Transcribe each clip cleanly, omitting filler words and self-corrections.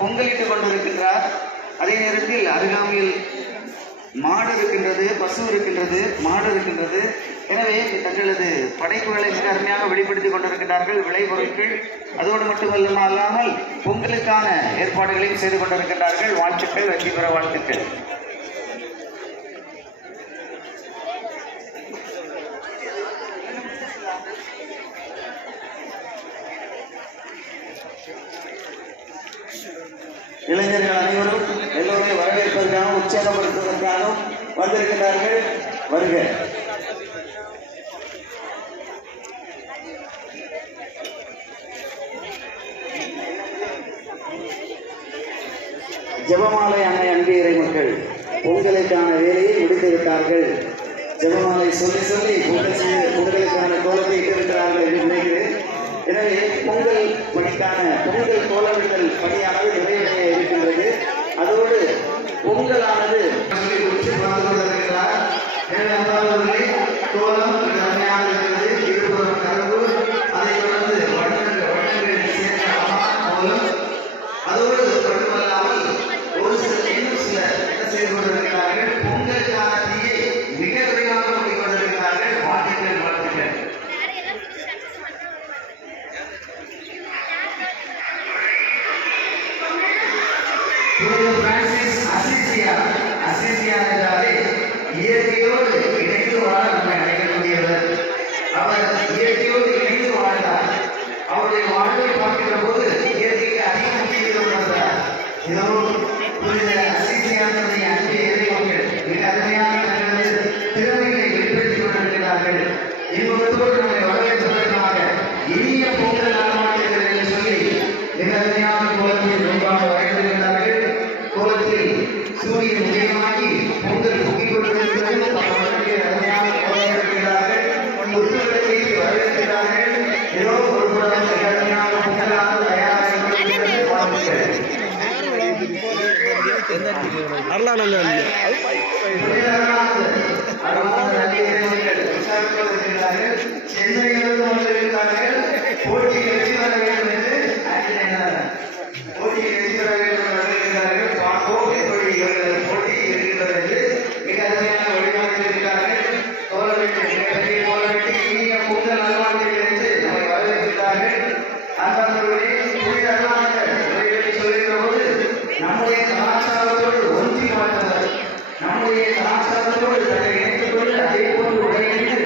பொங்கலிட்டுக் கொண்டிருக்கின்றார். அதே நேரத்தில் அருகாமையில் மாடு இருக்கின்றது, பசு இருக்கின்றது, மாடு இருக்கின்றது. எனவே தங்களது படைப்புகளை மிக அருமையாக வெளிப்படுத்திக் கொண்டிருக்கின்றார்கள். விளைபொருட்கள் அதோடு மட்டுமல்லாமல் பொங்கலுக்கான ஏற்பாடுகளையும் செய்து கொண்டிருக்கின்றார்கள். வாழ்த்துக்கள், வெற்றி பெற வாழ்த்துக்கள். இளைஞர்கள் அனைவரும் எல்லோரையும் வரவேற்பதற்காகவும் உற்சாகப்படுத்துவதற்காகவும் வந்திருக்கிறார்கள். வருக. ஜெபமாலை அன்னை அன்பியரை மக்கள் பொங்கலுக்கான வேலையை முடித்து விட்டார்கள். ஜெபமாலை சொல்லி சொல்லி பொங்கலுக்கான கோலத்தை இட்டிருக்கிறார்கள் என்று நினைக்கிறேன். எனவே பொங்கல் பணிக்கான பொங்கல் கோலமிடல் பணியானது நிறைவேற இருக்கின்றது. அதோடு பொங்கலானது கோலம் அருமையாக இருக்கிறது. இருபுறம் கரும்பு, அதை தொடர்ந்து வண்ணங்கள் சேர்ந்த கோலம். அதோடு மட்டுமல்லாமல் ஒரு இன்னும் சிலர் என்ன செய்து கொண்டிருக்கிறார்கள், பொங்கலுக்கான தீயை மிக விரைவாக முடிக் கொண்டிருக்கிறார்கள். வாழ்த்துக்கள், வாழ்த்துக்கள். அசிசியா என்றாலே இயற்கையோடு இணைந்து வாழ நம்மை அடையக்கூடியவர். அவர் இயற்கையோடு இணைந்து வாழ்ந்தார். அவருடைய வாழ்வை பார்க்கிற போது இயற்கைக்கு அதிக முக்கியத்துவம் தந்தார். இதோ புனித அசிசியானுடைய அன்பு இறைவர்கள் மிக அருமையான திறமைகளை வெளிப்படுத்திக் கொண்டிருக்கிறார்கள். இன்பத்தோடு நம்மை வரவேற்பதற்காக இனிய பொங்கல் நல்வாழ்த்துக்கள் என்று சொல்லி மிக அருமையான கோலத்தில் முன்பாக வரைந்திருக்கிறார்கள். கோலத்தில் சூரியன் உதயமாகி பொங்கல் பொங்கிக் கொண்டிருக்கிறது. அருமையான கோலம் இருக்கிறார்கள். புத்துணர்ச்சியை வரவேற்கிறார்கள். ஏதோ ஒரு புறம் மிக அருமையான பொங்கலாக தயாராக வாழ்த்துக்கள். சென்னையிலிருந்து வந்திருக்கிறார்கள். போட்டியில் வெற்றி பெற வேண்டும் என்று போட்டியில் வெற்றி பெற வேண்டும் வருகிறார்கள். பார்ப்போம் எப்படி இவர்கள் போட்டி இருக்கின்றது என்று மிக அருமையான வழிகாட்டியிருக்கிறார்கள். கோலவெட்டி மிகப்பெரிய கோலவெட்டி இனிய பொங்கல் நல்வாழ்த்துக்கள் என்று நம்மை வரவேற்கிறார்கள். அன்பர்களே, புனித அருளாளர்கள் சொல்லுகிற போது நம்முடைய கலாச்சாரத்தோடு ஒன்றி வாழ்ந்தவர், நம்முடைய கலாச்சாரத்தோடு தன்னை இணைத்துக் கொண்டு அதே போன்று உடையிட்டு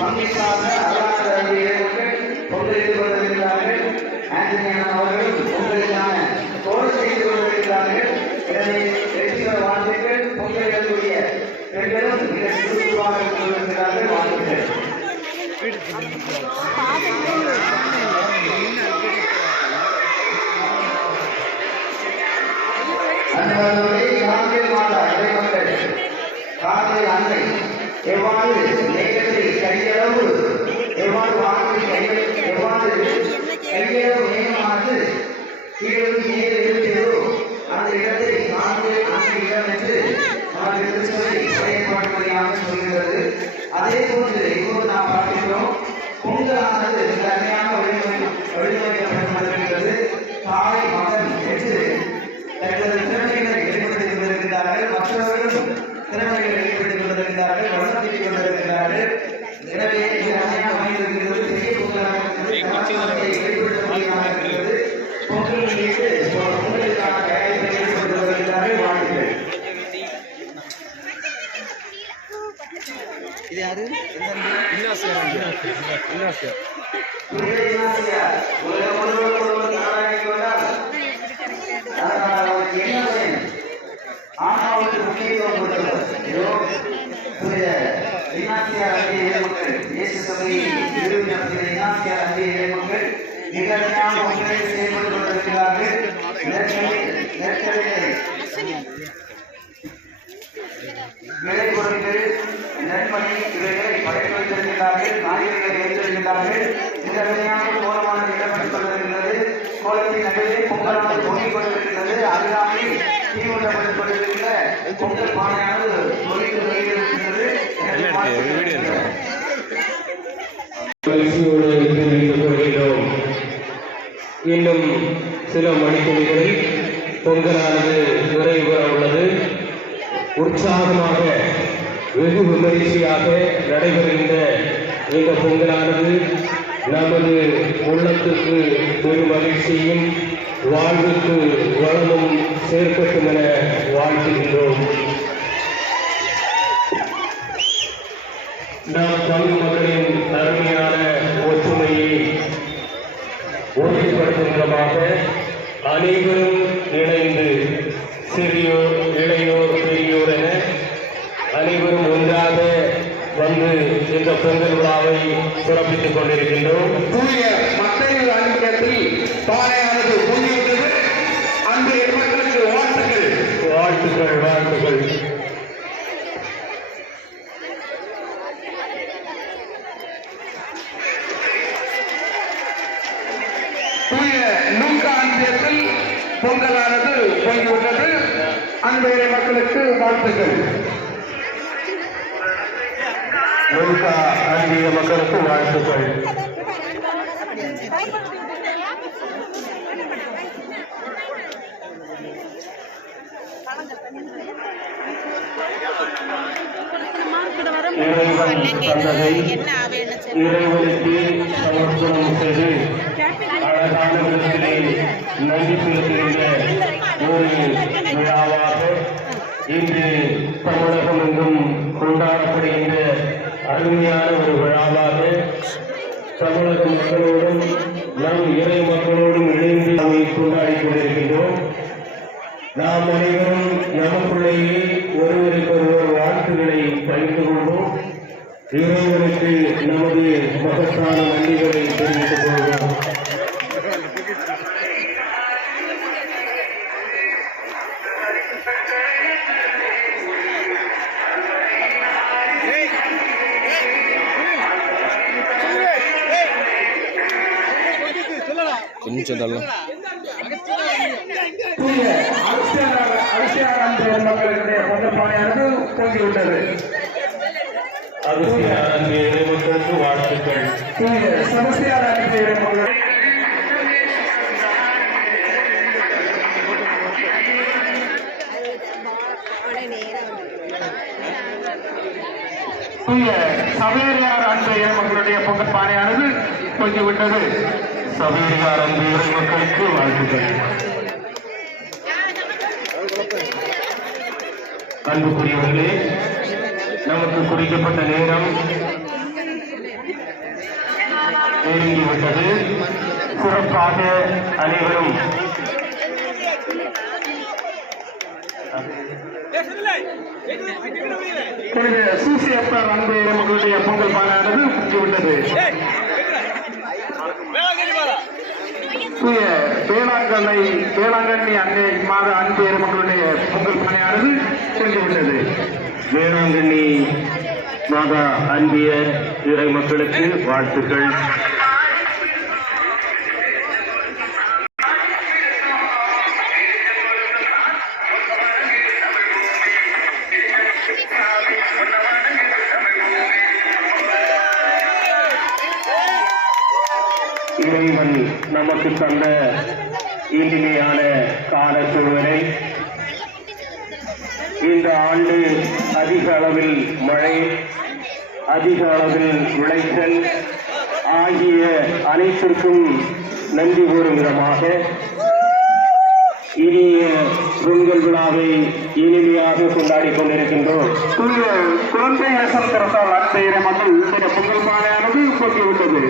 பங்கிசாக அருளாளர் இறைவர்கள் பொங்கலிட்டுக் கொண்டிருக்கிறார்கள். ஆண்டனியான் அவர்களும் பொங்கலுக்கான கோலம் செய்து கொண்டிருக்கிறார்கள். எனவே வெற்றி பெற வாழ்த்துக்கள். பொங்கலுடைய பெண்களும் மிக சுறுசுறுப்பாக கொண்டிருக்கிறார்கள். வாழ்த்துக்கள். காங்கிரஸ் மாதா இறைமக்கள் காங்கிரஸ் அன்னை எவ்வாறு நேரத்தில் கையளவு எவ்வாறு வானத்தில் எவ்வாறு கையளவு நேரமானது கீழே இருக்கிறதோ அந்த இடத்தை காங்கிரஸ் அன்னை இடம் என்று நமக்கு திருச்சபை செயல்பாடுபடியாக சொல்கிறது. அதே போன்று இப்போது நாம் பார்க்கிறோம், பொங்கலானது மிக அருமையாக வழிவகுக்கப்பட்டிருக்கிறது. தாய் மகன் என்று தங்களது திறமைகளை வெளிப்படுத்திக் கொண்டிருக்கிறார்கள். மற்றவர்களும் திறமைகளை வெளிப்படுத்திக் கொண்டிருக்கிறார்கள், வளர்த்திக் கொண்டிருக்கிறார்கள். எனவே மிக அருமையாக அமைந்திருக்கிறது. பெரிய பொங்கலாக இருக்கிறது. பொங்கல் பொங்கலுக்கான தயாரிப்பை ஈடுபட்டு வருகிறார்கள். வாழ்த்துக்கள். இது யாரு? ஆனாவுக்கு முக்கியத்துவம் கொடுத்தவர் இயேசு சபை மக்கள் மிக அருமையான முறையில் செயல்பட்டு கொண்டிருக்கிறார்கள். விளைபொருட்கள், நெல்மணி இவைகளை படைத்து வைத்திருக்கிறார்கள். காய்கறிகளை வைத்திருக்கிறார்கள். மிக அருமையான கோலமான இடம்பெற்றுக் கொண்டிருக்கிறது. கோலத்தின் நடுவே பொங்கலானது பொங்கிக் கொண்டிருக்கிறது. அருகாமையில் தீவிரப்பட்டுக் கொண்டிருக்கிற பொங்கல் பானையானது ஒலித்து வெளியிருக்கிறது. இன்னும் சில மணித்துளிகளில் பொங்கலானது நிறைவு பெற உள்ளது. உற்சாகமாக வெகு விமரிசையாக நடைபெறுகின்ற இந்த பொங்கலானது நமது உள்ளத்துக்கு பெரும் மகிழ்ச்சியும் வாழ்வுக்கு வளமும் சேர்க்கட்டும் என வாழ்த்துகின்றோம். நாம் தமிழ் மக்களின் அருமையான ஒற்றுமையை உறுதிப்படுத்தும் விதமாக அனைவரும் இணைந்து சிறியோர், இளையோர், பெரியோர் என அனைவரும் ஒன்றாக வந்து இந்த பொங்கல் விழாவை சிறப்பித்துக் கொண்டிருக்கின்றோம். தூய மக்கள் அணிக்கத்தில் பானையானது பொங்கிவிட்டது. அந்த மக்களுக்கு வாழ்த்துக்கள், வாழ்த்துக்கள், வாழ்த்துக்கள். தூய நூக்கா அன்பியத்தில் பொங்கலானது பொங்கிவிட்டது. அந்த மக்களுக்கு வாழ்த்துக்கள். நூக்கா அன்பிய மக்களுக்கு வாழ்த்துக்கள். இறைவன் தந்ததை இறைவனுக்கு சமர்ப்பணம் செய்து அழகான விதத்திலே நன்றி செலுத்துகின்ற ஒரு விழாவாக இன்று தமிழகம் எங்கும் கொண்டாடப்படுகின்ற அருமையான ஒரு விழாவாக தமிழக மக்களோடும் நம் இறை மக்களோடும் இணைந்து அதை கொண்டாடி கொண்டிருக்கின்றோம். நாம் அனைவரும் நமக்குள்ளேயே ஒருவருக்கொருவர் வாழ்த்துக்களை பகிர்ந்து கொள்வோம். இறைவனுக்கு நமது மகத்தான நன்றிகளை தெரிவித்துக் கொள்வோம். கொஞ்சம் தள்ளலாம். மக்களுடைய பொங்கப்பானையானது பொங்கிவிட்டது. மக்களுக்கு வாழ்த்துக்கள். சவேரியார் அன்பு மக்களுடைய பொங்கல் பானையானது பொங்கிவிட்டது. சவேரியார் அன்பு மக்களுக்கு வாழ்த்துக்கள். அன்புக்குரியவர்களே, நமக்கு குறிக்கப்பட்ட நேரம் நெருங்கிவிட்டது. சிறப்பாக அனைவரும் சூசியப்பர் அன்பு மக்களுடைய பொங்கல் பானையானது பொங்கிவிட்டது. வேளாங்கண்ணி அன்னை மாத அன்பு மக்களுடைய பொங்கல் பானையானது பொங்கிவிட்டது. வேளாங்கண்ணி மாதா அன்பிய இறை மக்களுக்கு வாழ்த்துக்கள். இறைவன் நமக்கு தந்த இனிமையான கால சூழலை இந்த ஆண்டு அதிக அளவில் மழை, அதிக அளவில் விளைச்சல் ஆகிய அனைத்திற்கும் நன்றி கூறும் விதமாக இனிய பொங்கல் விழாவை இனிமையாக கொண்டாடி கொண்டிருக்கின்றோம். குழந்தை வேஷம் திறத்தால் அன்பெயரை மக்கள் இந்த பொங்கல் பானையானது பொங்கிவிட்டது.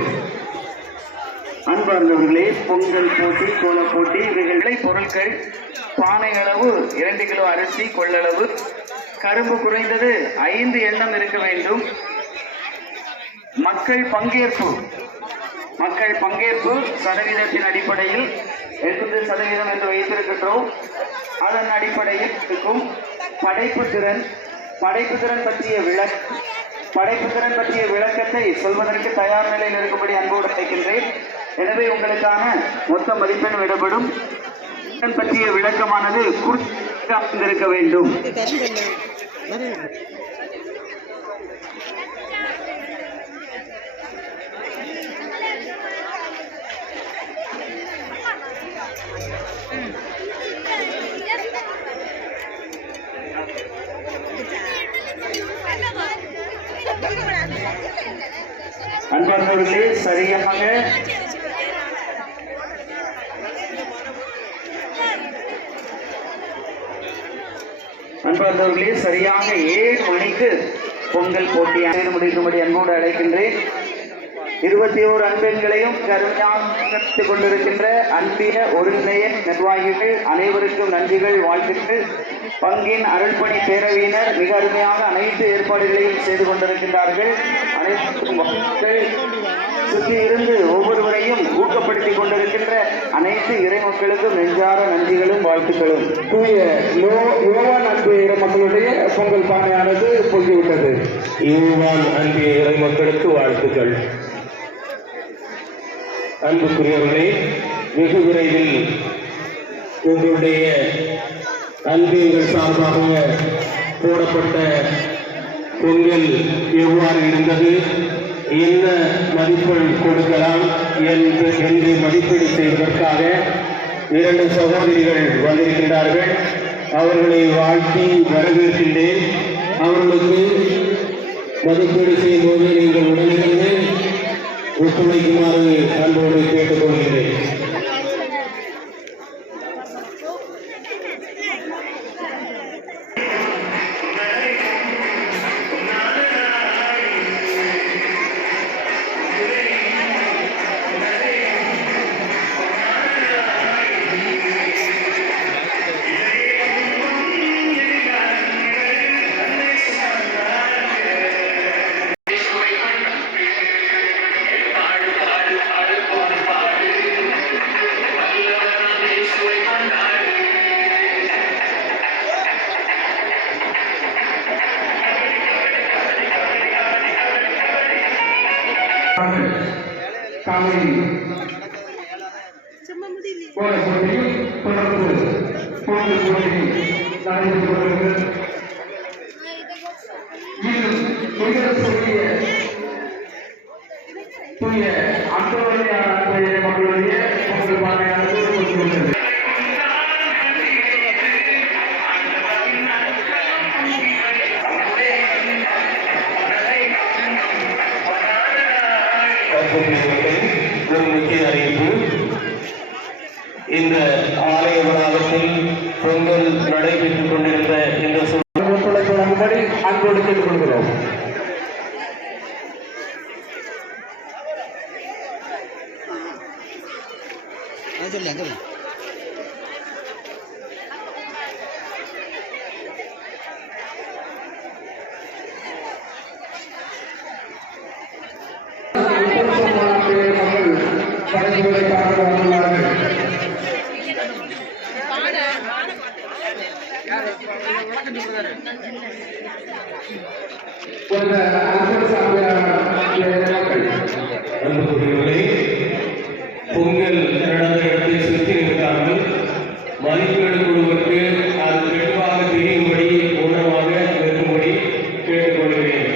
அன்பார்ந்தவர்களே, பொங்கல் போட்டி, கோல போட்டி இவைகளை பொருட்கள் பானை அளவு 2 கிலோ அரிசி கொள்ளளவு, கரும்பு குறைந்தது 5 எண்ணம் இருக்க வேண்டும். மக்கள் பங்கேற்பு சதவீதத்தின் அடிப்படையில் 80% என்று வைத்திருக்கின்றோம். அதன் அடிப்படையில் இருக்கும் படைப்புத்திறன் பற்றிய விளக்கத்தை சொல்வதற்கு தயார் நிலையில் இருக்கும்படி அன்போடு அழைக்கின்றேன். எனவே உங்களுக்கான மொத்த மதிப்பெண் விடப்படும். பற்றிய விளக்கமானது குறிப்பிட்டிருக்க வேண்டும். அன்பர்களே சரியாக அன்பர்களே சரியாக 7 மணிக்கு பொங்கல் போட்டி முடிக்கும்படி அன்போடு அழைக்கின்றேன். 21 அன்பெண்களையும் கருமையாக கொண்டிருக்கின்ற அன்பிய ஒருங்கிணைய நிர்வாகிகள் அனைவருக்கும் நன்றிகள், வாழ்த்துக்கள். பங்கின் அருள்பணி பேரவையினர் மிக அருமையாக அனைத்து ஏற்பாடுகளையும் செய்து கொண்டிருக்கின்றார்கள். அனைவருக்கும் வாழ்த்துக்கள். சுற்றி இருந்து ஒவ்வொருவரையும் ஊக்கப்படுத்திக் கொண்டிருக்கின்ற அனைத்து இறை மக்களுக்கும் நெஞ்சார நன்றிகளும் வாழ்த்துக்களும். தூய யோவான் அன்பு இறை மக்களுடைய பொங்கல் பானையானது பொங்கிவிட்டது. யோவான் அன்பு இறை மக்களுக்கு வாழ்த்துக்கள். அன்புக்குரியவர்களே, வெகு விரைவில் உங்களுடைய அன்புகள் சார்பாக போடப்பட்ட பொங்கல் எவ்வாறு இருந்தது, என்ன மதிப்பெண் கொடுக்கலாம் என்று மதிப்பீடு செய்வதற்காக 2 சகோதரிகள் வந்திருக்கின்றார்கள். அவர்களை வாழ்த்தி வரவேற்கின்றேன். அவர்களுக்கு மதிப்பீடு செய்யும்போது நீங்கள் உடனிருந்து ஒத்துழைக்குமாறு அன்போடு கேட்டுக்கொள்கிறேன். ஒரு முக்கிய அறிவிப்பு. இந்த ஆலய வளாகத்தில் பொங்கல் நடைபெற்றுக் கொண்டிருந்த இந்த ஒத்துழைப்பு அன்போடு கேட்டுக் கொள்கிறோம். பொங்கல் நடந்த இடத்தை சுற்றி இருக்காமல் மதிப்பீடு குழுவிற்கு அது தெளிவாக தெரியும்படி உணவாக இருக்கும்படி கேட்டுக்கொள்கிறேன்.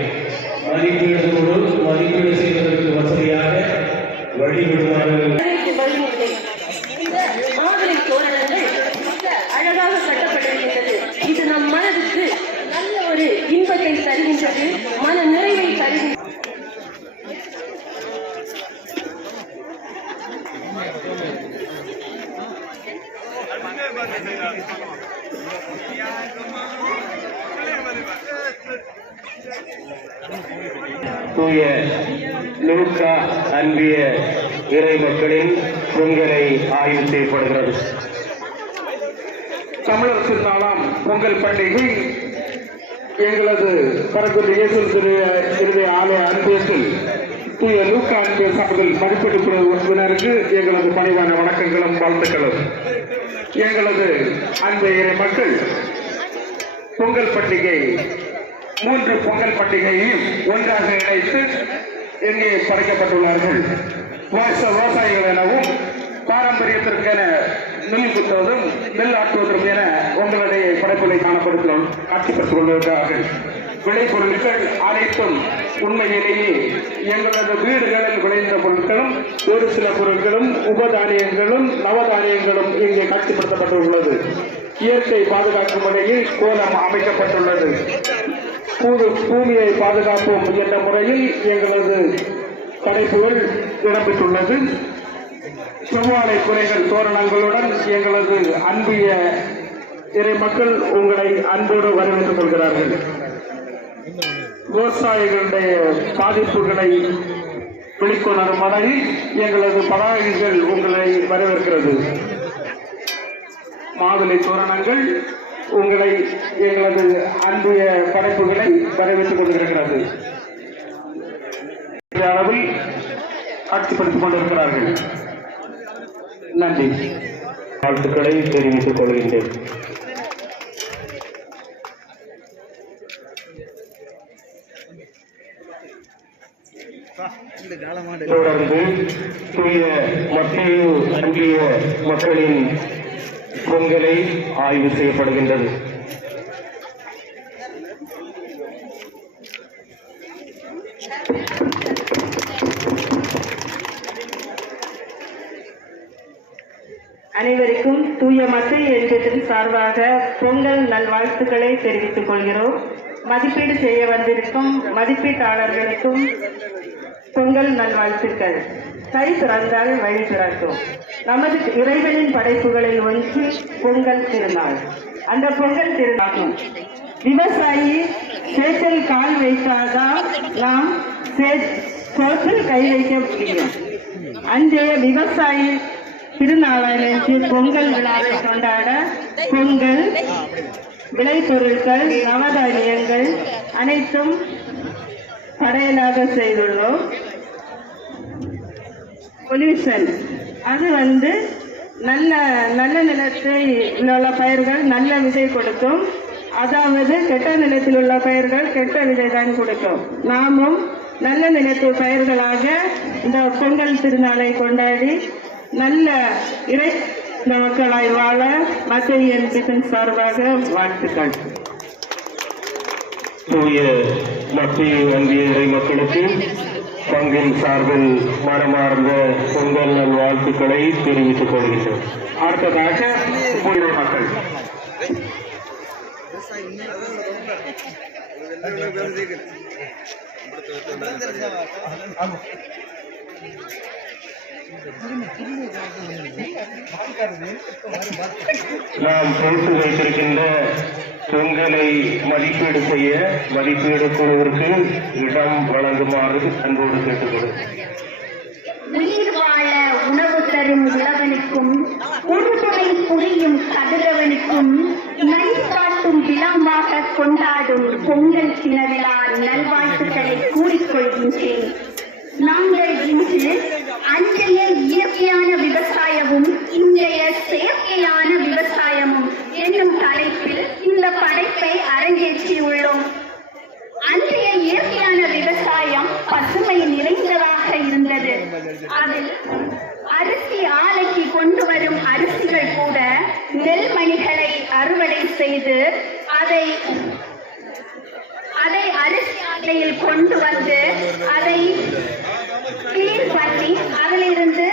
மதிப்பீடு குழு மதிப்பீடு செய்வதற்கு வசதியாக வழிவிடுமாறு. அழகாக கட்டப்பட்டிருக்கின்றது. இது நம் மனதுக்கு நல்ல ஒரு இன்பத்தை தருகின்றது, மன நிறைவை தருகின்றது. தூய லூக்கா அன்பிய இறை மக்களின் பொங்கலை ஆய்வு செய்யப்படுகிறது. தமிழர் திருநாளாம் பொங்கல் பண்டிகை எங்களது பரக்குடி இயேசு திருவே ஆலய அன்பேசில் தூய லூக்கா அன்பு சார்பில் மதிப்பீட்டு குழு உறுப்பினருக்கு எங்களது பணிவான வணக்கங்களும் வாழ்த்துக்களும். எங்களது அன்பு இறை மக்கள் பொங்கல் பண்டிகை 3 பொங்கல் பண்டிகையையும் ஒன்றாக இணைத்து எங்கே படைக்கப்பட்டுள்ளார்கள். விவசாயிகள் எனவும் பாரம்பரியத்திற்கென நெல் குத்துவதும் நெல் ஆட்டுவதும் என உங்களுடைய படைப்புகளை காட்சிப்படுத்திக் கொண்டிருக்கிறார்கள். விளைபொருட்கள் அனைத்தும் உண்மையிலேயே எங்களது வீடுகளில் விளைந்த பொருட்களும் ஒரு சில பொருட்களும் உபதானியங்களும் நவதானியங்களும் இங்கே காட்சிப்படுத்தப்பட்டுள்ளது. இயற்கை பாதுகாக்கும் வகையில் கோலம் அமைக்கப்பட்டுள்ளது. பூமியை பாதுகாப்போம் என்ற முறையில் எங்களது படைப்புகள் இடம்பெற்றுள்ளது. செவ்வாழை குறைகள் தோரணங்களுடன் எங்களது அன்பிய இறை மக்கள் உங்களை அன்போடு வரவேற்றுக் கொள்கிறார்கள். விவசாயிகளுடைய பாதிப்புகளை வெளிக்கொணரும் வகையில் எங்களது பதாகைகள் உங்களை வரவேற்கிறது. மாதுளை தோரணங்கள் உங்களை எங்களது அன்பிய படைப்புகளை வரவேற்றுக் கொண்டிருக்கிறது. அளவில் காட்சிப்படுத்திக் கொண்டிருக்கிறார்கள். நன்றி. வாழ்த்துக்களை தெரிவித்துக் கொள்கின்றேன். தொடர்ந்து தூய மத்திய அன்பிய மக்களின் பொங்கலை ஆய்வு செய்யப்படுகின்றது. அனைவருக்கும் தூய மக்கள் இயக்கத்தின் சார்பாக பொங்கல் நல்வாழ்த்துக்களை தெரிவித்துக் கொள்கிறோம். மதிப்பீடு செய்ய வந்திருக்கும் மதிப்பீட்டாளர்களுக்கும் பொங்கல் நல்வாழ்த்துக்கள். கை திறந்தால் வழி திறக்கும். நமது இறைவனின் படைப்புகளில் ஒன்று பொங்கல் திருநாள். அந்த பொங்கல் திருநாளும் விவசாயி சேற்றில் கால் வைத்தால்தான் நாம் சோற்றில் கை வைக்க முடியும். அன்றைய விவசாயி திருநாளன்று பொங்கல் விழாவை கொண்டாட பொங்கல் விளைபொருட்கள் நவதானியங்கள் அனைத்தும் படையலாக செய்துள்ளோம். பொல்யூஷன் அது நல்ல நல்ல நிலத்தில் உள்ள பயிர்கள் நல்ல விதை கொடுக்கும். அதாவது கெட்ட நிலத்தில் உள்ள பயிர்கள் கெட்ட விதை தான் கொடுக்கும். நாமும் நல்ல நிலத்து பயிர்களாக இந்த பொங்கல் திருநாளை கொண்டாடி நல்ல இறை மக்களாய் வாழ மத்திய இயக்கத்தின் சார்பாக வாழ்த்துக்கள். தூய மத்திய அன்பிய இறை மக்களுக்கு பங்கின் சார்பில் மனமார்ந்த பொங்கல் நல் வாழ்த்துக்களை தெரிவித்துக் கொள்கின்றோம். அடுத்ததாக புதிய மக்கள் நாம் போட்டு வைத்திருக்கின்ற பொங்கலை மதிப்பீடு செய்ய மதிப்பீடு குழுவிற்கு இடம் வழங்குமாறு அன்போடு கேட்டுக்கொள்கிறேன். உயிர் வாழ உணவு தரும் இளவனுக்கும் உறுதுணை புரியும் கதிரவனுக்கும் நைக்காட்டும் விழாவாக கொண்டாடும் பொங்கல் திருவிழா நல்வாழ்த்துக்களை கூறிக்கொள்கின்றேன். நாங்கள் இன்று அன்றைய இயற்கையான விவசாயமும் இன்றைய செயற்கையான விவசாயமும் என்னும் தலைப்பில் இந்த படைப்பை அரங்கேற்றியுள்ளோம். அன்றைய இயற்கையான விவசாயம் பசுமை நிறைந்ததாக இருந்தது. அதில் அரிசி ஆலைக்கு கொண்டு வரும் அரிசிகள் கூட நெல்மணிகளை அறுவடை செய்து அதை அரிசி ஆலையில் கொண்டு வந்து அதை கிளீன் பண்ணி அதிலிருந்து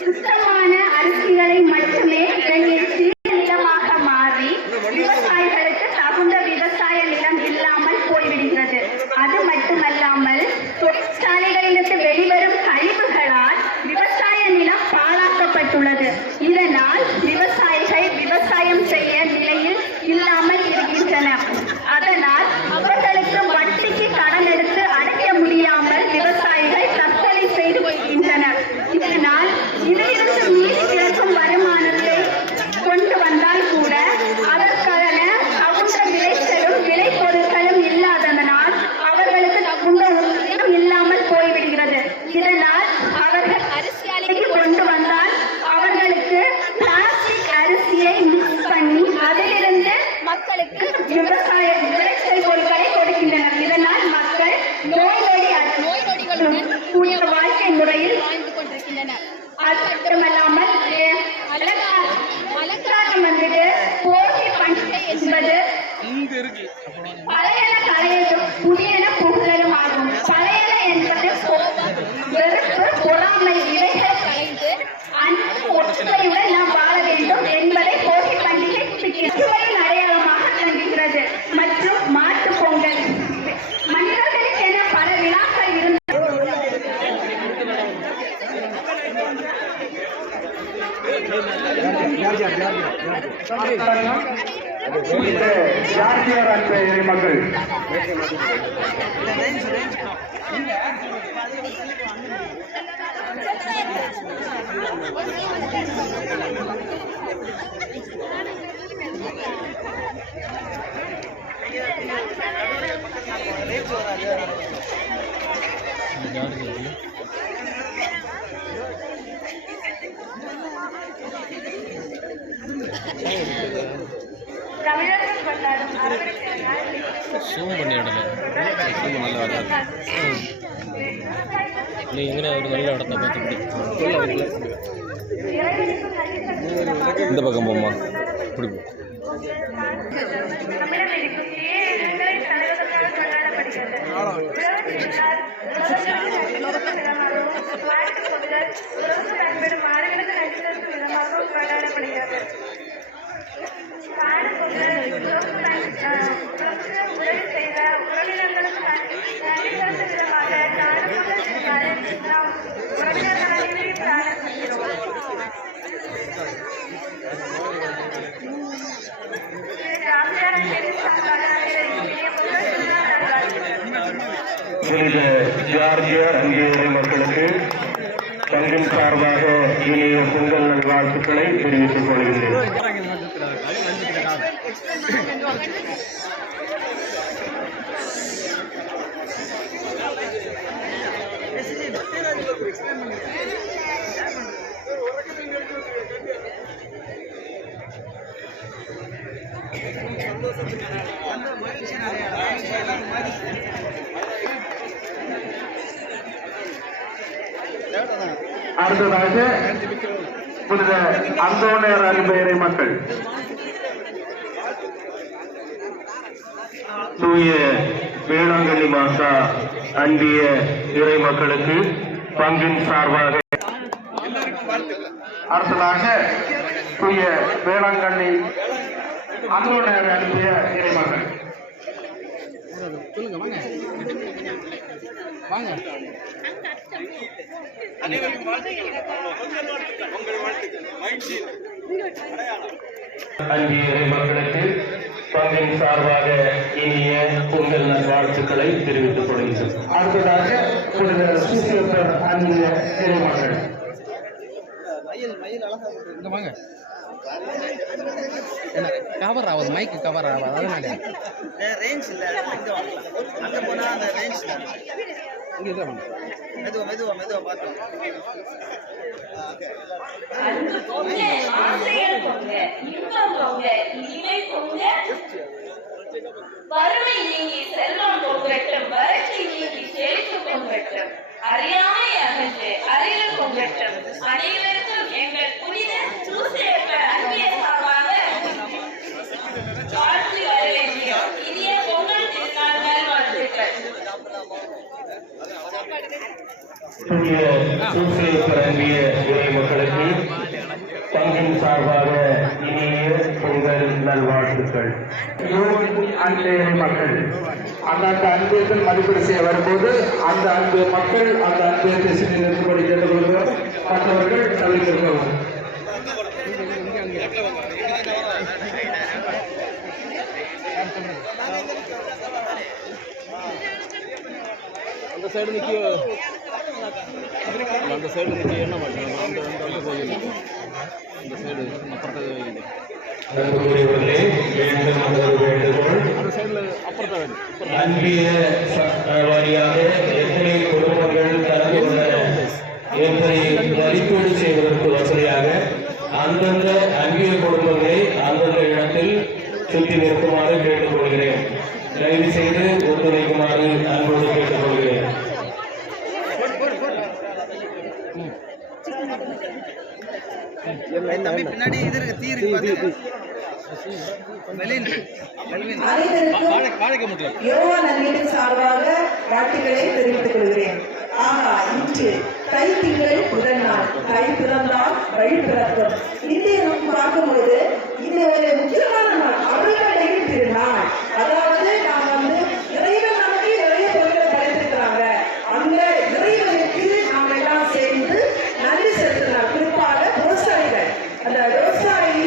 சுத்தமான அரிசிகளை மட்டுமே இறங்கி நிலமாக மாறி விவசாயிகளுக்கு தகுந்த விவசாய நிலம் இல்லாமல் போய்விடுகிறது. அது மட்டுமல்லாமல் தொழிற்சாலைகளிலிருந்து வெளிவரும் கழிவுகளால் விவசாய நிலம் பாழாக்கப்பட்டுள்ளது. இதனால் விவசாயிகள் விவசாயம் செய்ய நிலையில் இல்லாமல் இருக்கின்றனர். அதனால் அவர்களுக்கு வட்டிக்கு கடன் எடுத்து அடைக்க முடியாமல் விவசாயிகள் தற்கொலை செய்து வருகின்றனர். இதனால் இதிலிருந்து மீறி கிடைக்கும் வருமானத்தை கொண்டு வந்தால் கூட அதற்கான தகுந்த விளைச்சலும் விளைபொருட்களும் இல்லாததனால் அவர்களுக்கு தகுந்த ஊதியம் இல்லாமல் போய்விடுகிறது. இதனால் அவர்கள் அரிசி ஆலைக்கு கொண்டு வந்தால் அவர்களுக்கு பிளாஸ்டிக் அரிசியை மிக்ஸ் பண்ணி அதிலிருந்து மக்களுக்கு விவசாய விளைச்சல் பொருட்களை கொடுக்கின்றனர். இதனால் மக்கள் நோய்நொடிகளுடன் கூடிய வாழ்க்கை முறையில் வாழ்ந்து கொண்டிருக்கின்றனர். அது மட்டுமல்லாமல் அலங்காரம் போட்டி பண்டிகை என்பது பழையன கலையதும் புதியன புகழலும் ஆகும். பழையன என்பது வெறுப்பு பொறாமை இவைகள் கலைந்து அன்பு ஒற்றுமையுடன் நாம் வாழ வேண்டும் என்பதை போட்டி பண்டிகை ஒற்றுமையின் அடையாளமாக விளங்குகிறது. மற்றும் மாட்டு பொங்கல் மனிதர்களுக்கென பல விழாக்கள் இருந்தது. ஜார்ஜியார் அன்பு இறை மக்கள் தமிழர்கள் கொண்டாடும் நீ எங்கே ஒரு நல்ல இடத்த பார்த்து இந்த பக்கம் போமா பிடிக்கும் புனித ஜார்ஜியார் அங்கேயுள்ள மக்களுக்கு பங்கின் சார்பாக இனிய பொங்கல் நல்வாழ்த்துக்களை தெரிவித்துக் கொள்கின்றேன். அடுத்ததாக புனித அந்தோணியார் அன்பு இறை மக்கள் தூய வேளாங்கண்ணி மாதா அன்பிய இறை மக்களுக்கு பங்கின் சார்பாக அடுத்ததாக தூய வேளாங்கண்ணி அந்தோணியார் அன்பிய இறை மக்கள் அன்பிய இறை மக்களுக்கு பங்கின் சார்பாக இனிய பொங்கல் நல்வாழ்த்துக்களை தெரிவித்துக் கொள்கின்றோம். அடுத்ததாக புனித சூசியப்பர் அன்பிய இறை மக்கள் கவர் ஆகுது மைக்கு கவர் ஆகாது அதனால ரேஞ்ச் இல்ல அங்க போனா அந்த ரேஞ்ச் மெதுவா பார்த்தோம். வறுமை நீங்கி செல்வம் பொங்கட்டும், வறட்சி நீங்கி செழிப்பு பொங்கட்டும், அறியாமை அகன்று அறிவு பொங்கட்டும். அனைவருக்கும் எங்கள் புனித சூசையப்பர் அன்பிய சார்பாக வாழ்த்து வரவேற்கிறோம். இனிய பொங்கல் திருநாள் நல்வாழ்த்துக்கள். தூய சூசையப்பர் அன்பிய இறை மக்களுக்கு பங்கின் சார்பாக இனிய பொங்கல் நல்வாழ்த்துக்கள். அன்பு இறை மக்கள் அந்தந்த அன்பியத்தில் மதிப்பீடு செய்ய வரும்போது அந்த அன்பு மக்கள் அந்த அன்பியத்தை சிறிது கேட்டுக்கொள்கிறோம். மற்றவர்கள் தவிர்த்திருக்கவும். அந்த சைடு நிற்க அந்த சைடு நிற்க என்ன மாட்டேன் அந்த அந்த போயிடலாம் இந்த சைடு அப்புறத்தை அன்புக்குரியவர்களே, மீண்டும் ஒரு வேண்டுகோள். அந்த சைடில் அப்புறத்தை அன்பிய வாரியாக எத்தனை குடும்பங்கள் கலந்துள்ளன என்பதை மதிப்பீடு செய்வதற்கு வசதியாக அந்தந்த அன்பிய குடும்பங்களை அந்தந்த இடத்தில் சுற்றி நிற்குமாறு கேட்டுக்கொள்கிறேன். தயவு செய்து ஒத்துழைக்குமாறு அன்போடு கேட்டுக்கொள்கிறேன். பின்னாடி இது இருக்கு தீ இருக்கு யோவான் நன்மையின் சார்பாக வாழ்த்துக்களை தெரிவித்துக் கொள்கிறேன். ஆகா, இன்று தை திங்கள் முதல் நாள், தை பிறந்தால் வழி பிறக்கும். இதை நாம் பார்க்கும்போது இது ஒரு முக்கியமான நாள், அருள்மழையின் திருநாள். அதாவது நாம் இறைவன் நமக்கு நிறைய பொருட்கள் படைத்திருக்கிறாங்க. அந்த இறைவனுக்கு நாம் எல்லாம் சேர்ந்து நன்றி செலுத்தினார். குறிப்பாக விவசாயிகள், அந்த விவசாயி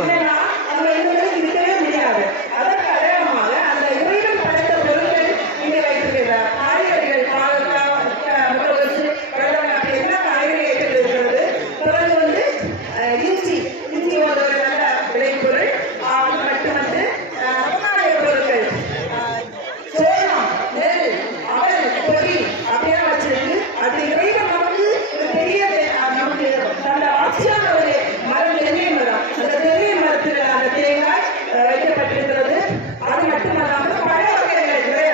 இல்லைன்னா நம்ம இவங்களுக்கு இருக்கவே முடியாது. அதற்கு அடையாளமாக அந்த இறைவன் படைத்த பொருட்கள் இங்கே வைத்திருக்கிறார். காய்கறிகள், பாவக்காய், முட்டைகோசு, வெள்ளம், அப்படி எல்லா காய்கறி ஐட்டங்கள் இருக்கிறது. பிறகு வந்து இஞ்சி ஒரு நல்ல விளைபொருள். அது மட்டுமன்று விவசாய பொருட்கள், சோளம், நெல், அவல், பொறி அப்படியெல்லாம் வச்சிருக்கு. அது இறைவன் நமக்கு ஒரு பெரிய நமக்கு அந்த ஆட்சியான ஒரு மரம், தென்னை மரம். அந்த தென்னை மரத்தில் அந்த தேங்காய் வைக்கப்பட்டிருக்கிறது. அது மட்டுமல்லாமல் பழ வகைகள் நிறைய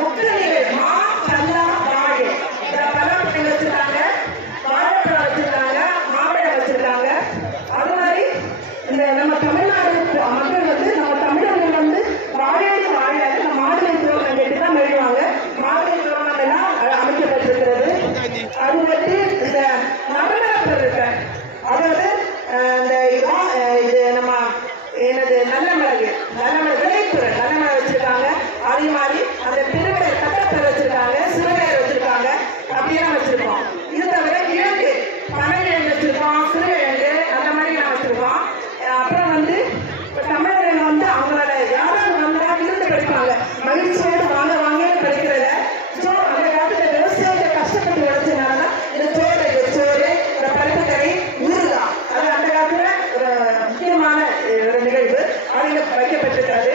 முக்கணிகள், மா, பல்லா, வாழை, பலாப்பழம் வச்சிருக்காங்க, வாழைப்பழம் வச்சிருக்காங்க, மாம்பழம் வச்சிருக்காங்க. அது மாதிரி இந்த நம்ம தமிழ்நாடு மக்கள் வந்து நம்ம தமிழர்கள் வந்து வாழையடி வாழை மாதுளை தோரணம் கட்டி தான் மெழுவாங்க. மாதுளை தோரணம் எல்லாம் அமைக்கப்பட்டிருக்கிறது. அது வந்து இந்த நவநல பொருட்கள், அதாவது இது நம்ம என்னது நல்ல மிளகு விளைபொருள், நல்ல மிளகு வச்சிருக்காங்க. அதே மாதிரி அந்த பெருமை கட்டப்பை வச்சிருக்காங்க, சிறுநீர் வச்சிருக்காங்க, அப்படியெல்லாம் வச்சிருக்கோம். இது தவிர கிழங்கு, பனங்கிழங்கு வச்சிருக்கோம், சிறுகிழங்கு, அந்த மாதிரி நான் வச்சிருக்கோம். அப்புறம் வந்து தமிழர்கள் வந்து அவங்களோட யாராவது வந்தா விருந்து படிப்பாங்க, மகிழ்ச்சியோடு வாங்க வாங்க படிக்கிறத. ஸோ அந்த காலத்துல விவசாயத்தை கஷ்டப்பட்டு உழைச்சதுனால இந்த சோறு, இந்த பருப்பு கறி, ஊறுகாய், அது அந்த காலத்துல ஒரு முக்கியமான ஒரு நிகழ்வு. அது வைக்கப்பட்டிருக்காது.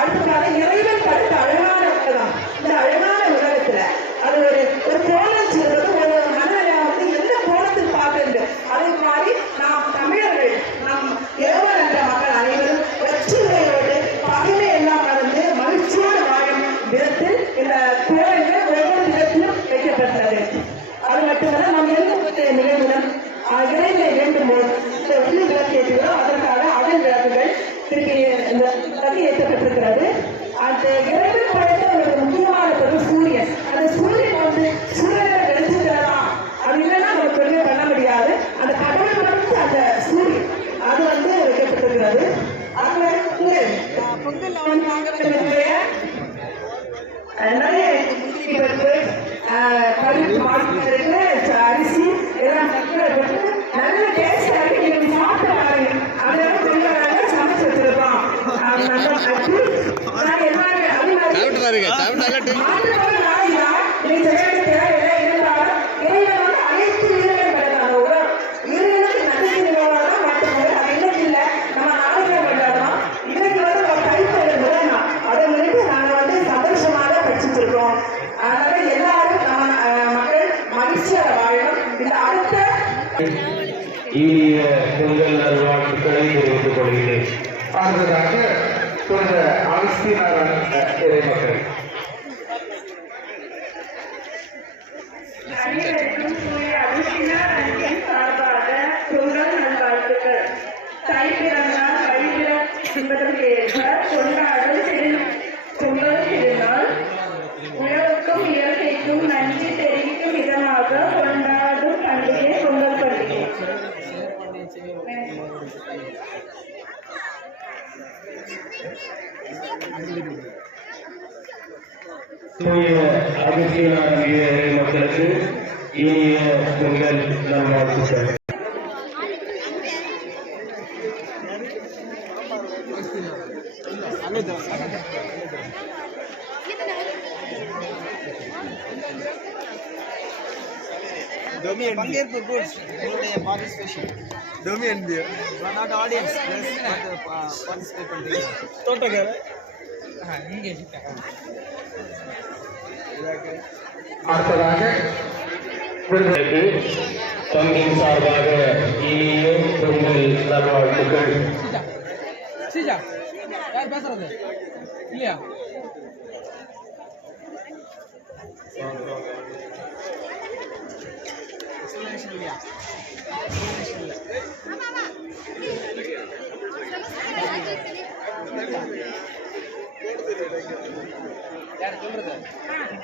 அடுத்ததாக இறைவன் படைத்த அழகான உலகம். இந்த அழகான உலகத்துல அது ஒரு கோலம் சொல்றது, ஒரு மனநிலை வந்து எந்த கோலத்தில் பார்க்கிறது. அதே மாதிரி நாம் தமிழர்கள், நாம் இறைவன் என்ற மக்கள் அனைவரும் வெற்றியோடு பகைமை எல்லாம் மறந்து மகிழ்ச்சியோடு வாழும் விதத்தில் இந்த கோலங்கள் ஒவ்வொரு விதத்திலும் வைக்கப்பட்டது. அது மட்டுமல்ல, நாம் எந்த நிகழ்விலும் இறைவனை வேண்டும் போது இந்த வெள்ளி விளக்கு ஏற்றுகிறோம். அதற்காக அகல் விளக்குகள் திருப்பி இந்த விளக்கு ஏற்றப்பட்டிருக்கிறது. அந்த இறைவன் படைத்த ஒரு முக்கியமான பொருள் சூரியன். அந்த சூரியன் வந்து சூரியனை வெளிச்சத்துலதான், அது இல்லைன்னா நம்ம தொழில் பண்ண முடியாது. அந்த கடவுளை வந்து அந்த சூரியன் அது வந்து வைக்கப்பட்டிருக்கிறது. நிறைய பருப்பு, மாட்டுக்கு அரிசி எல்லாம் நல்ல டேஸ்ட் ஆகி நீங்க சாப்பிட்டு பாருங்க. அதனால சொல்லுறாங்க சமைச்சு வச்சிருக்கோம். அனைத்து உயிரினம் கிடையாது. உயிரினத்துக்கு நன்றி நினைவாதான் மாட்டும்போது அது இன்னைக்கு இல்லை, நம்ம நாளைக்கே கொண்டாடணும். இன்னைக்கு வந்து நம்ம கைப்பற்ற முதல் நாள், அதை முன்னிட்டு நாங்கள் வந்து சந்தோஷமாக படிச்சுட்டு இருக்கோம். அதனால எல்லாரும் நம்ம மக்கள் மகிழ்ச்சியாக வாழணும். இந்த அடுத்த இனிய பொங்கல் நல்வாழ்த்துக்களை தெரிவித்துக் கொள்கிறேன். அடுத்ததாக புனித அகஸ்தீனார் இறைமக்கள். அனைவருக்கும் தூய அகஸ்தீனார் அன்பின் சார்பாக பொங்கல் நல்வாழ்த்துக்கள். தைப்பிறந்தால் வழிபிற என்பதற்கு ஏற்ப கொண்டாடும் பொங்கல் திருநாள் உழவுக்கும் இயற்கைக்கும் நன்றி தெரிவிக்கும் விதமாக கொண்டாடும் பண்டிகை பொங்கல் பண்டிகை. தூய அகஸ்தீனார் மக்களுக்கு இனிய பொங்கல் நல்வாழ்த்துக்கள். பங்கேற்பு goods உங்களுடைய participation domain beer but not audience yes but participate பண்றீங்க தோட்டக்கார இங்க அடுத்ததாக தங்கின் சார்பாக இனிய பொங்கல் நல்வாழ்த்துக்கள். சீஜா யார் பேசுறது இல்லையா explanation இல்லையா explanation இல்ல யார் சொல்றது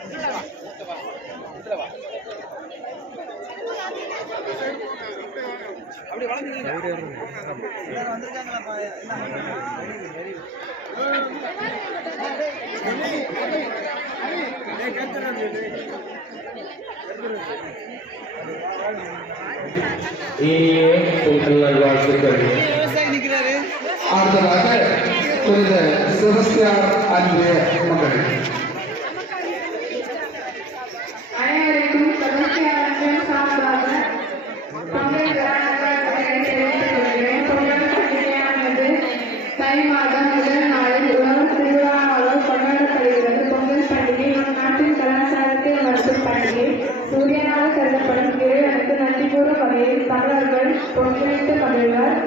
இதுல வா அப்படி வளர்ந்தீங்க எல்லாரும் வந்திருக்காங்களா இனிய பொங்கல் நல்வாழ்த்துக்கள். விவசாயி நிக்கிற அடுத்ததாக புனித செபஸ்தியார் அன்பிய மகள். அனைவருக்கும் செபஸ்தியார் சார்பாக பொங்கல் தெரிவித்துக் கொள்கிறேன். பொங்கல் பண்டிகையானது தை மாதம் முதல் நாளில் உலக திருவிழாவாக கொண்டாடப்படுகிறது. பொங்கல் பண்டிகை நம் நாட்டின் கலாச்சாரத்தை உணர்த்தும் பண்டிகை. சூரியனாக கருதப்படும் இறைவனுக்கு நன்றி கூறும் வகையில் தமிழர்கள் பொங்கலிட்டு மகிழ்வர்.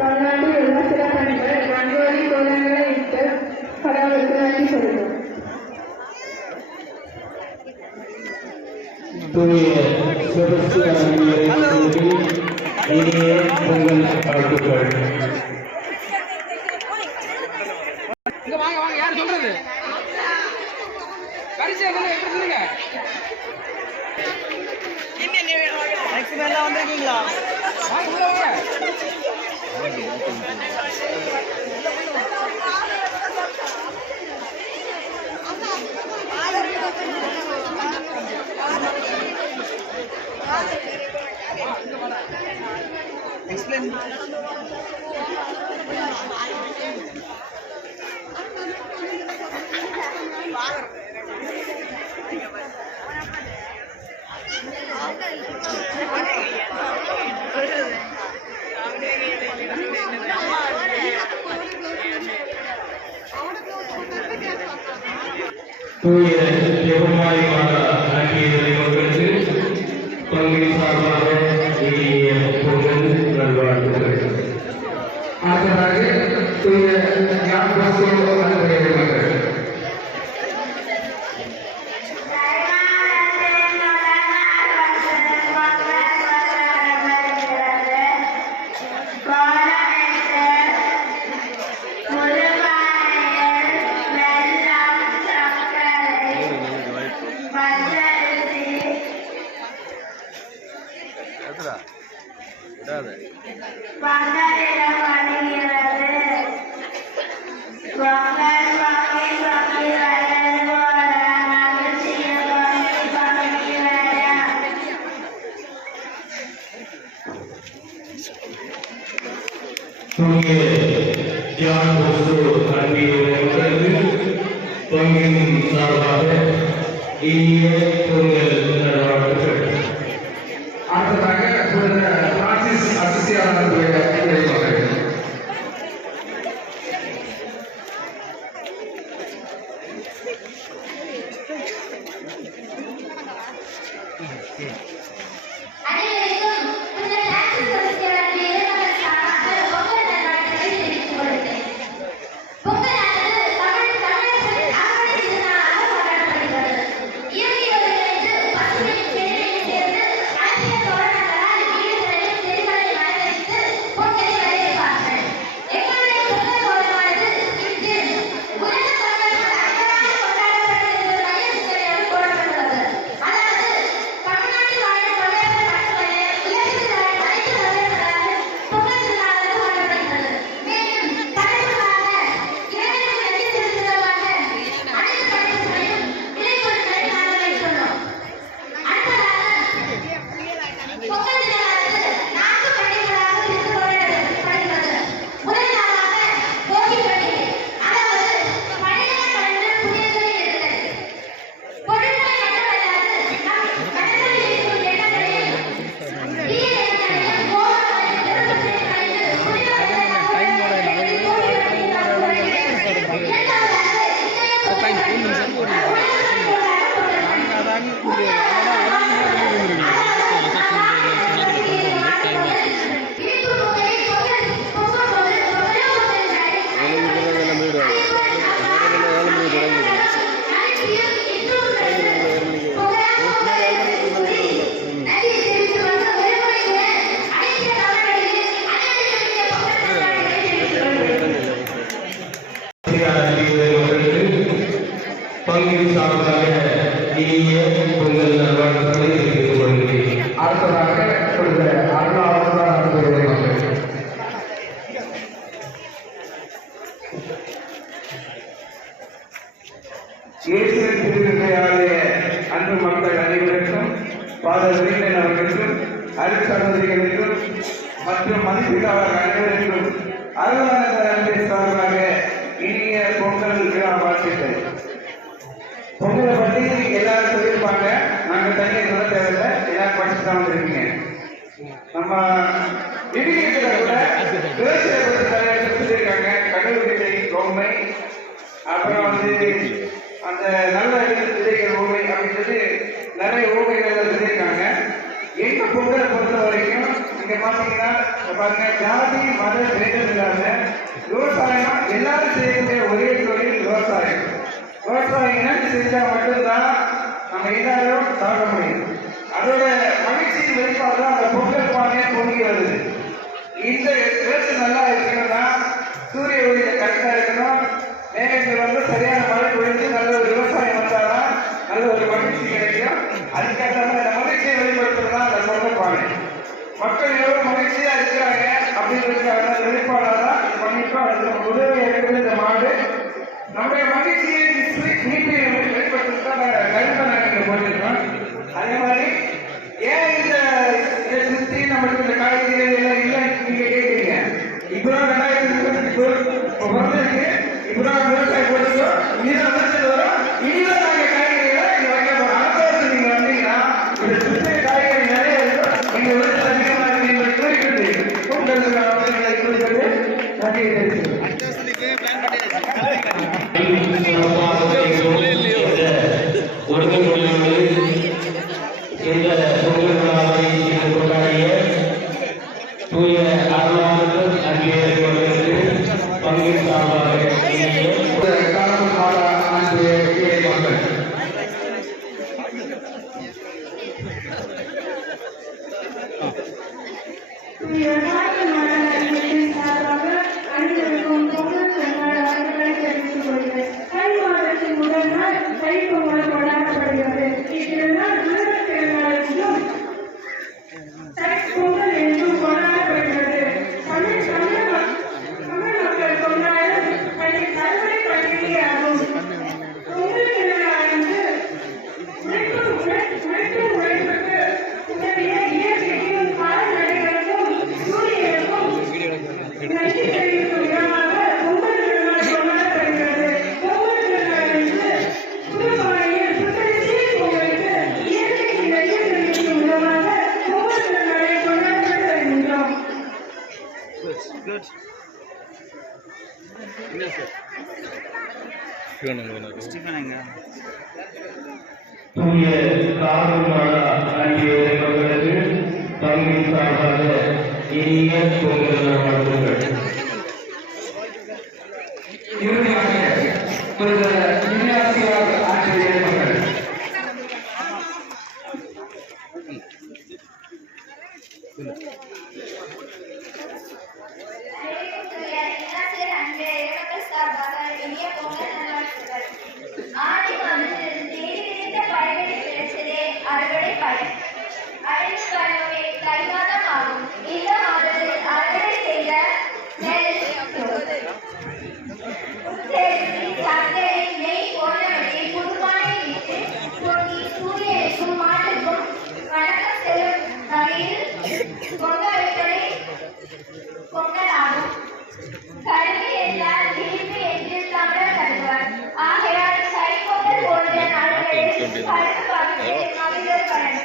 தமிழ்நாட்டில் உள்ள சில பெண்கள் ரங்கோலி கோலங்களை இட்டு கடவுளுக்கு நன்றி சொல்கிறோம். தூய செபஸ்தியார் அன்பியரை இனிய பொங்கல் வாழ்த்துக்கள். வந்திருக்கீங்களா? Explain. தூய ஜெபமாலை மாதா ஆகிய மக்களுக்கு பங்கின் சார்பாக இனிய பொங்கல் நல்வாழ்த்துக்கள். அடுத்ததாக தூய ஞான அன்பிய மகள். தூய ஜான் போஸ்கோ ஆகிய மக்களுக்கு பங்கின் சார்பாக இனிய பொங்கல் நல்வாழ்த்துக்கள். அடுத்ததாக புனித பிரான்சிஸ் அசிசியார் அன்பிய மகள். இயற்கை மற்றும் மதிப்பீட்டாளர் அனைவருக்கும் அருளாளர் சார்பாக இனிய பொங்கல் விழா வாழ்த்துக்கள். பொங்கலை பற்றி எல்லாரும் சொல்லியிருப்பாங்க, நாங்கள் தனியாக சொல்ல தேவையில்லை, எல்லாரும் படிச்சு தான் வந்துருக்கீங்க. நம்ம இடியத்துல கூட விவசாயத்தை தலைவர் சொல்லியிருக்காங்க, கடல் விதை பொம்மை, அப்புறம் அந்த நல்ல விதைகள் ஊமை அப்படின்றது நிறைய ஊமைகள் சொல்லியிருக்காங்க. எங்க பொங்கலை பொறுத்த வரைக்கும் இங்க பாத்தீங்கன்னா பாருங்க, ஜாதி மத பேதம் இல்லாம விவசாயம் எல்லாரும் செய்யக்கூடிய ஒரே தொழில் விவசாயம். விவசாயம் இணைந்து செஞ்சா மட்டும்தான் நம்ம எல்லாரும் சாக முடியும். அதோட மகிழ்ச்சியின் வெளிப்பாடு தான் அந்த பொங்கல் பானையை பொங்கி வருது. இந்த பேச்சு நல்லா இருக்கணும்னா சூரிய ஒளியில கரெக்டா இருக்கணும், மேகங்கள் சரியான மழை பொழிஞ்சு நல்ல ஒரு விவசாயம் வந்தாதான் நல்ல ஒரு மகிழ்ச்சி கிடைக்கும். அதுக்காக அந்த மகிழ்ச்சியை வெளிப்படுத்துறதுதான் அந்த பொங்கல் பானை. மக்கள் எவ்வளவு மகிழ்ச்சியா இருக்கிறாங்க அப்படின்றதுக்காக வெளிப்பாடாதான் பண்ணிட்டோம். அதுக்கு உதவி இருக்கிறது இந்த மாடு. நம்முடைய மகிழ்ச்சியை வெளிப்படுத்துறதுதான் கருத்தை நாங்கள் போட்டிருக்கோம். அதே மாதிரி ஏன் இதை சுற்றி நம்மளுக்கு இந்த காய்கறிகள் எல்லாம் இல்லை நீங்க கேட்குறீங்க. இப்பதான் 2024 பிறந்திருக்கு, இப்பதான் விவசாயம் போட்டுருக்கோம், இனிதான் அமைச்சது வரும், இனிதான் நாங்க காய்கறிகளை இங்க வைக்க போறோம். அடுத்த நீங்க வந்தீங்கன்னா இந்த சுற்றி காய்கறி நிறைய இருக்கும், நீங்க விவசாயம் அதிகமாக இருக்கு என்பதை கூறிக்கொண்டு பொங்கல் அவர்களை கூறிக்கொண்டு நன்றி தெரிவிக்கிறேன். இந்த பொங்கல் விழாவை கொண்டாடிய தூய அருளாளர்கள் அங்கீகரிப்பவர்களுக்கு பங்கின் சார்பாக மக்கள் முதல் நாள் தைப்பொங்கல் கொண்டாடப்படுகிறது. இதனால் தைப்பொங்கல் என்றும் கொண்டாடப்படுகிறது. தமிழ் மக்கள் கொண்டாடும் அறுவடை பண்டிகை ஆகும். பொங்கல் திருவிழாவிற்கு உழைக்கும் உழைப்புக்கு உதவிய இயற்கைக்கும் கால்நடைகளுக்கும் சூரியனுக்கும் நன்றி தெரிவிக்கும் விதமாக பொங்கல் திருநாள் கொண்டாடப்படுகிறது. பொங்கல் திருநாள் என்று புதுப்பானையில் புத்தரிசி பொங்கலுக்கு இயற்கைக்கு நன்றி தெரிவிக்கும் விதமாக பொங்கல் திருநாளை கொண்டாடப்பட்டு வருகின்றோம். தூய காரணமாக அங்கீகரிப்பவர்களுக்கு பங்கின் சார்பாக இனிய பொங்கல் வாழ்த்துக்கள். இறுதியாக இந்தியாசியாக ஆட்சியர் மக்கள் அறுவடை பயன் அழைத்து வருவதே தை மாதம் ஆகும். இந்த மாதத்தில் அறுவடை செய்த நெல், சர்க்கரை, நெய் போன்றவற்றை புதுப்பானை விட்டு கொட்டி சூரியனுக்கும் மாட்டுக்கும் வணக்கம் செல்லும் வகையில் பொங்கல் பொங்கல் ஆகும். கருவி என்றால் விழிப்பு என்று தமிழர் கருதுவார். ஆகையால் தைப்பொங்கல் போன்ற நாட்களில் கருத்து பார்த்து மகிழ்வர் பலன்.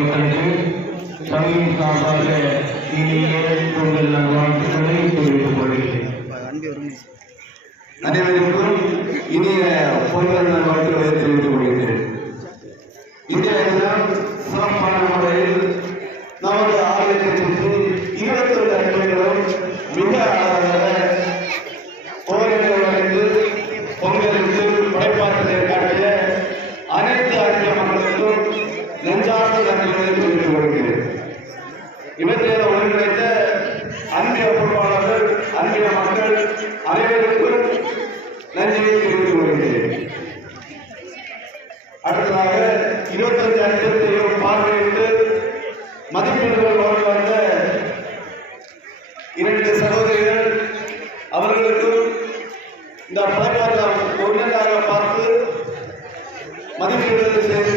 மக்களுக்கு பங்கின் சார்பாக இனிய பொங்கல் வாழ்த்துக்களை தெரிவித்துக் கொள்கிறேன். அனைவருக்கும் இனிய பொங்கல் வாழ்த்துக்களை தெரிவித்துக் கொள்கிறேன். இன்றைய தினம் சிறப்பான முறையில் நமது ஆலயத்திற்கு 21 அன்பர்களும் மிக அழகாக கோயில்கள் வரைந்து பொங்கலுக்கு படைப்பாற்றலை காட்டிய அனைத்து அறிஞர் மக்களுக்கும் நெஞ்சார்ந்த நன்றிகளை தெரிவித்துக் கொள்கிறேன். இவற்றை ஒருங்கிணைத்த அன்பிய பொறுப்பாளர்கள், அன்பிய மக்கள் அனைவருக்கும் நன்றியை தெரிவித்துக் கொள்கிறேன். அடுத்ததாக 25 அஞ்சத்தையும் பார்வையிட்டு மதிப்பீடுகளோடு வந்த 2 சகோதரிகள் அவர்களுக்கும் இந்த படைப்பாளர் ஒன்றாக பார்த்து மதிப்பீடு செய்து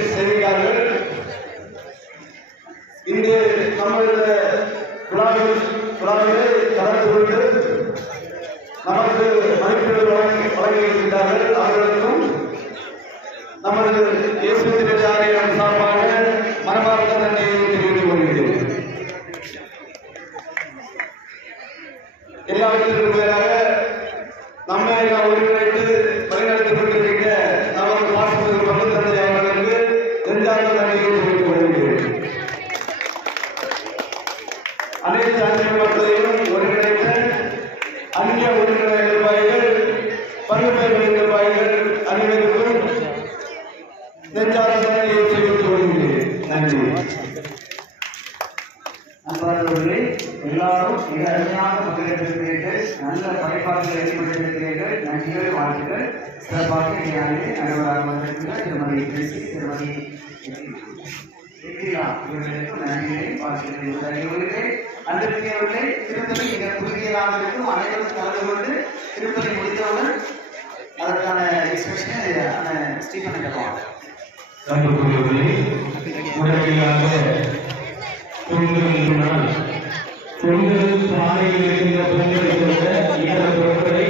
நன்றியை தெரிவித்துக் கொள்கிறேன். அனைத்து அரசியல் மக்களையும் ஒருங்கிணைத்த அந்நிய ஒருங்கிணைந்த நிர்வாகிகள், பங்குபெறும் நிர்வாகிகள் அனைவருக்கும் நெஞ்சார்ந்த நன்றியை தெரிவித்துக் கொள்கிறேன். நன்றி. நண்பர்களே, எல்லாரும் மிக அருமையாக பங்கேற்றிருக்கிறீர்கள். நல்ல படைப்பாற்றலை வெளிப்படுத்தியிருக்கிறீர்கள். நன்றிகள், வாழ்த்துக்கள். சிறப்பாக நடுவராக வந்திருக்கின்ற திருமதி கிருஷி, திருமதி வெற்றிலா இவர்களுக்கும் நன்றிகளை வாழ்த்துக்களை தருகிறேன். அன்றைய திருப்பதி மிக குறுகியதாக இருக்கும். அனைவரும் கலந்து கொண்டு திருப்பதி முடித்தவுடன் அதற்கான எக்ஸ்பிரஷனை ஸ்டீஃபன் கேட்பாங்க. அன்புக்குரியவர்களே, முறையாக பொங்கல் பானையில் இருக்கின்ற பொங்கலை கொண்ட இதர பொருட்களை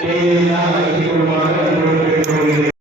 தேவையில்லாமல் வைத்துக் கொள்ளுமாறு